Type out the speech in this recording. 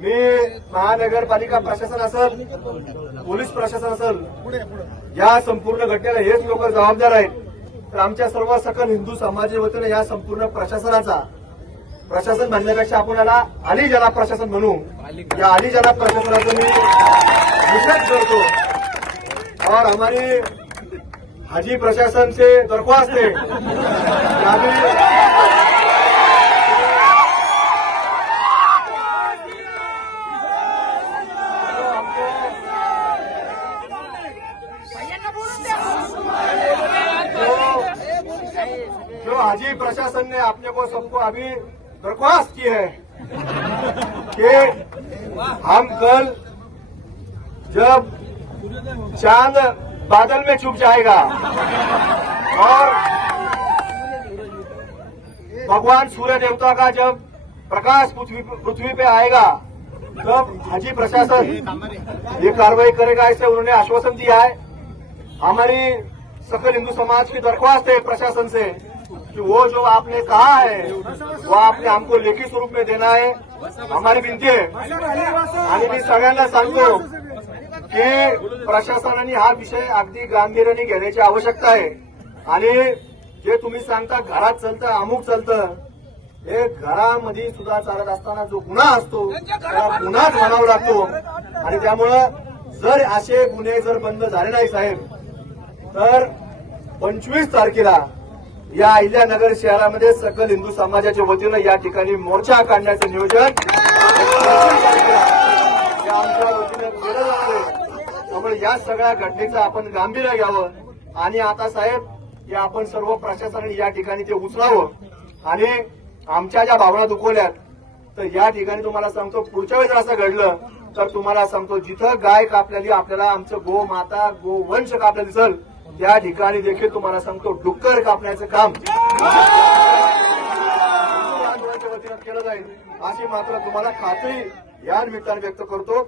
मी महानगरपालिका प्रशासन असेल, पोलीस प्रशासन असेल, या संपूर्ण घटनेला हेच लोक जबाबदार आहेत. तर आमच्या सर्व सकल हिंदू समाजाच्या वतीने या संपूर्ण प्रशासनाचा, प्रशासन म्हणण्यापेक्षा आपण याला अली जनाब प्रशासन म्हणू, या अली जनाब प्रशासनाचं मी निषेध करतो. और हमारी हाजी प्रशासन से दरख्वास्त है कि अभी जो हाजी प्रशासन ने अपने को सबको अभी दरख्वास्त की है कि हम कल जब चांद बादल में छुप जाएगा और भगवान सूर्य देवता का जब प्रकाश पृथ्वी पे आएगा तब हाजी प्रशासन ये कार्रवाई करेगा, ऐसे उन्होंने आश्वासन दिया है. हमारी सकल हिंदू समाज की दरख्वास्त है प्रशासन से कि वो जो आपने कहा है वो आपने हमको लेखी स्वरूप में देना है, हमारी विनंती आहे. आणि मी सगळ्यांना सांगतो की प्रशासनाने हा विषय अगदी गांभीर्याने घेण्याची आवश्यकता आहे. आणि जे तुम्ही सांगता घरात चालतं, अमुक चालतं, हे घरामध्ये सुद्धा चालत असताना जो गुन्हा असतो त्याला गुन्हाच म्हणावा लागतो. आणि त्यामुळं जर असे गुन्हे जर बंद झाले नाही साहेब, तर 25 तारखेला या अहिल्यानगर शहरामध्ये सकल हिंदू समाजाच्या वतीनं या ठिकाणी मोर्चा काढण्याचं नियोजन आमच्या वतीनं केलं जाणार आहे. त्यामुळे या सगळ्या घटनेचं आपण गांभीर्य घ्यावं आणि आता साहेब या आपण सर्व प्रशासनाने या ठिकाणी ते उचलावं. आणि आमच्या ज्या भावना दुखवल्यात तर या ठिकाणी तुम्हाला सांगतो, पुढच्या वेळेस असं घडलं तर तुम्हाला सांगतो, जिथं गाय कापलेली आपल्याला आमचं गो माता गोवंश कापलं दिसल त्या ठिकाणी देखील तुम्हाला सांगतो डुक्कर कापण्याचं काम आंदोलनाच्या वतीनं केलं जाईल, अशी मात्र तुम्हाला खात्री या निमित्ताने व्यक्त करतो.